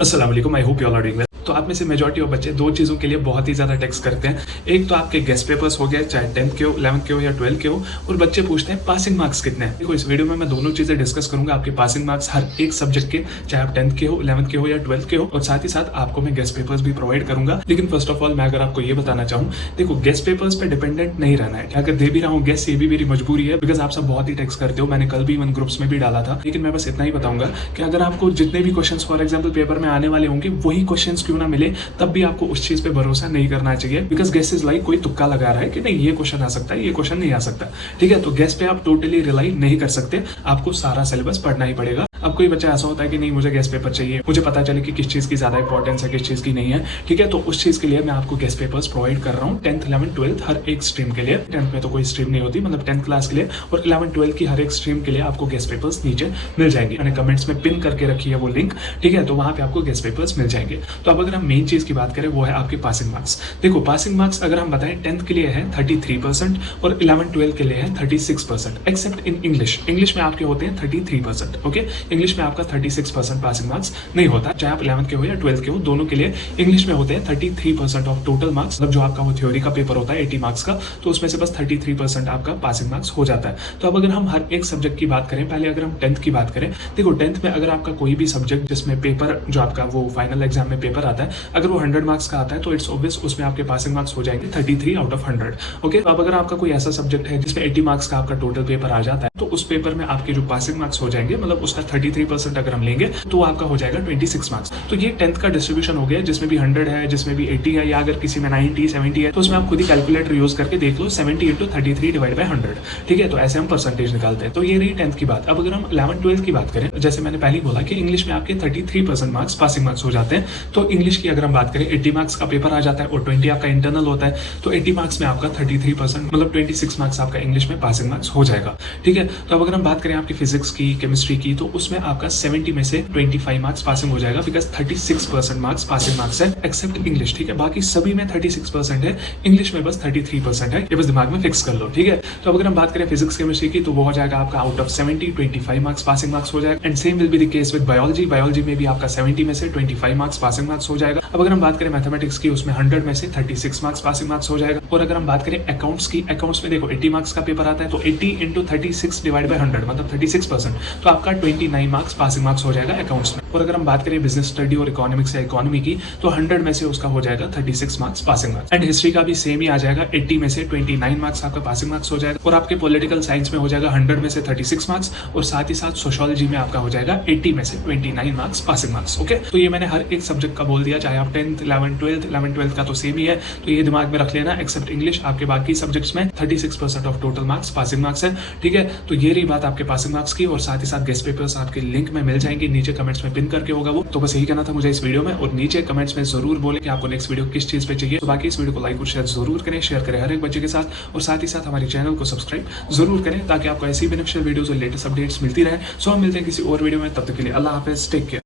अस्सलाम वालेकुम, I hope you all are doing well. तो आप में से मेजॉरिटी ऑफ बच्चे दो चीज़ों के लिए बहुत ही ज़्यादा टेक्स्ट करते हैं। एक तो आपके गेस्ट पेपर्स हो गए, चाहे 10th के हो, 11th के हो या 12th के हो, और बच्चे पूछते हैं पासिंग मार्क्स कितने हैं। देखो, इस वीडियो में मैं दोनों चीज़ें डिस्कस करूंगा, आपके पासिंग मार्क्स हर एक सब्जेक्ट के, चाहे आप 10th के हो, 11th के हो या 12th के हो, और साथ ही साथ आपको मैं गेस्ट पेपर्स भी प्रोवाइड करूंगा। लेकिन फर्स्ट ऑफ ऑल मैं अगर आपको ये बताना चाहूँ, देखो गेस्ट पेपर्स पे डिपेंडेंट नहीं रहना है। अगर दे भी रहा हूँ गेस्ट, ये भी मेरी मजबूरी है, बिकॉज आप सब बहुत ही टेक्स्ट करते हो। मैंने कल भी इवन ग्रुप्स में भी डाला था। लेकिन मैं बस इतना ही बताऊंगा कि अगर आपको जितने भी क्वेश्चन फॉर एग्जाम्पल पेपर में आने वाले होंगे वही क्वेश्चन क्यों ना मिले, तब भी आपको उस चीज पे भरोसा नहीं करना चाहिए। बिकॉज गेस इज लाइक कोई तुक्का लगा रहा है कि नहीं ये क्वेश्चन आ सकता है, ये क्वेश्चन नहीं आ सकता। ठीक है, तो गेस पे आप टोटली रिलाई नहीं कर सकते, आपको सारा सिलेबस पढ़ना ही पड़ेगा। अब कोई बच्चा ऐसा होता है कि नहीं मुझे गेस्ट पेपर चाहिए, मुझे पता चले कि किस चीज की ज्यादा इंपॉर्टेंस है, किस चीज की नहीं है। ठीक है, तो उस चीज के लिए मैं आपको गेस्ट पेपर्स प्रोवाइड कर रहा हूँ 10th 11th 12th हर एक स्ट्रीम के लिए। 10th में तो कोई स्ट्रीम नहीं होती, मतलब 10th क्लास के लिए, और 11th 12th की हर एक स्ट्रीम के लिए आपको गेस्ट पेपर्स नीचे मिल जाएंगे। मैंने कमेंट्स में पिन करके रखी है वो लिंक। ठीक है, तो वहां पे आपको गेस्ट पेपर्स मिल जाएंगे। तो अब अगर हम मेन चीज की बात करें, वो है आपके पासिंग मार्क्स। देखो, पासिंग मार्क्स अगर हम बताएं 10th के लिए है 33% और 11th 12th के लिए है 36%, एक्सेप्ट इन इंग्लिश। इंग्लिश में आपके होते हैं 33%। ओके, इंग्लिश में आपका 36% पासिंग मार्क्स नहीं होता, चाहे आप 11th के हो या 12th के हो, दोनों के लिए इंग्लिश में होते हैं 33% ऑफ टोटल मार्क्स। मतलब जो आपका वो थ्योरी का पेपर होता है 80 मार्क्स का, तो उसमें से बस 33% आपका पासिंग मार्क्स हो जाता है। तो अब अगर हम हर एक सब्जेक्ट की बात करें, पहले अगर हम 10th की बात करें, देखो 10th में अगर आपका कोई भी सब्जेक्ट जिसमें पेपर जो आपका वो फाइनल एग्जाम में पेपर आता है, अगर वो 100 मार्क्स का आता है तो इट्स ऑब्वियस उसमें आपके पासिंग मार्क्स हो जाएंगे 33 आउट ऑफ 100। ओके, तो अब अगर आपका कोई ऐसा सब्जेक्ट है जिसमें 80 मार्क्स का आपका टोटल पेपर आ जाता है, तो उस पेपर में आपके जो पासिंग मार्क्स हो जाएंगे, मतलब उसका 33% अगर हम लेंगे तो आपका हो जाएगा 26 मार्क्स। तो ये 10th का डिस्ट्रीब्यूशन हो गया, जिसमें भी 100 है, जिसमें भी 80 है, या अगर किसी में 90 70 है, तो उसमें आप खुद ही कैलकुलेटर यूज करके देख लो, 70 इंटू 33 डिवाइड बाय 100। ठीक है, तो ऐसे हम परसेंटेज निकालते हैं। तो ये रही 10th की बात। अब अगर हम 11th 12th की बात करें, जैसे मैंने पहले बोला कि इंग्लिश में आपके 33% मार्क्स पासिंग मार्क्स हो जाते हैं। तो इंग्लिश की अगर हम बात करें, 80 मार्क्स का पेपर आ जाता है और 20 आपका इंटरनल होता है, तो 80 मार्क्स में आपका 33% मतलब 26 मार्क्स आपका इंग्लिश में पासिंग मार्क्स हो जाएगा। ठीक है, तो अब अगर हम बात करें आपकी फिजिक्स की, केमिस्ट्री की, तो उसमें आपका 70 में से 25 मार्क्स पासिंग हो जाएगा, बिकॉज 36% मार्क्स पासिंग मार्क्स है, एक्सेप्ट इंग्लिश। ठीक है, बाकी सभी में 36% है, इंग्लिश में बस 33% है। ये बस दिमाग में फिक्स कर लो। ठीक है, तो अब अगर हम बात करें फिजिक्स केमिस्ट्री की, तो वो हो जाएगा आपका out of 70 25 marks passing marks हो जाएगा। And same will be the case with biology. Biology में भी आपका 70 में से 25 मार्क्स पासिंग मार्क्स हो जाएगा। अब अगर हम बात करें मैथमेटिक्स की, उसमें 100 में से 36 मार्क्स पासिंग मार्क्स हो जाएगा। और अगर हम बात करें अकाउंट्स की, अकाउंट्स में देखो 80 मार्क्स का पेपर आता है, तो 80 इंटू 36 डिवाइड बाय 100 मतलब 36%, तो आपका 29 मार्क्स पासिंग मार्क्स हो जाएगा अकाउंट्स में। और अगर हम बात करें बिजनेस स्टडी और इकोनॉमिक्स या इकोनॉमी की, तो 100 में से उसका हो जाएगा 36 marks passing marks. And history का भी सेम ही आ जाएगा, 80 में से 29 मार्क्स आपका पासिंग मार्क्स हो जाएगा। और आपके पॉलिटिकल साइंस में हो जाएगा 100 में से 36 मार्क्स, और साथ ही साथ सोशियोलॉजी में आपका हो जाएगा 80 में से 29 मार्क्स पासिंग मार्क्स। ओके, तो ये मैंने हर एक सब्जेक्ट का बोल दिया, चाहे आप 10th 11th 12th 11th 12th का तो सेम ही है, तो ये दिमाग में रख लेना। एक्सेप्ट इंग्लिश, आपके बाकी सब्जेक्ट्स में 36% of total marks passing marks है। ठीक है, तो ये रही बात आपके पासिंग मार्क्स की, और साथ ही साथ गेस्ट पेपर्स आपके लिंक में मिल जाएंगे, नीचे कमेंट्स में पिन करके होगा वो। तो बस यही कहना था मुझे इस वीडियो में, और नीचे कमेंट्स में जरूर बोले कि आपको नेक्स्ट वीडियो किस चीज पे चाहिए। तो बाकी इस वीडियो को लाइक और जरूर करें, शेयर करें हर एक बच्चे के साथ, और साथ ही साथ हमारे चैनल को सब्सक्राइब जरूर करें, ताकि आपको ऐसी बेनिफिशियल वीडियोस और लेटेस्ट अपडेट्स मिलती रहे। सो हम मिलते हैं किसी और वीडियो में, तब तक के लिए अल्लाह हाफिज, टेक केयर।